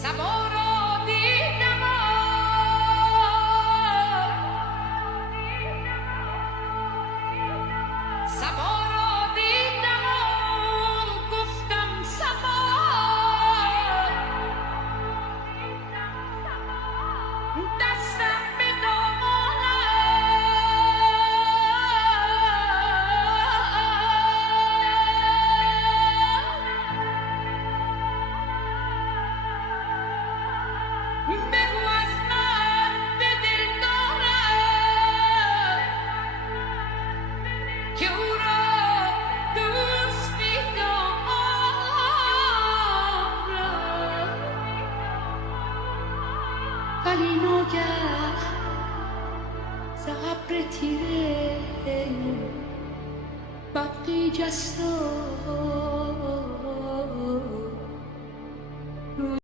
سبا را دیدم سبا را دیدم گفتم سبا دستم به بگو از من به دل دارم که او را دوست می‌دارم ولی ناگه ز ابر تیره برقی جست و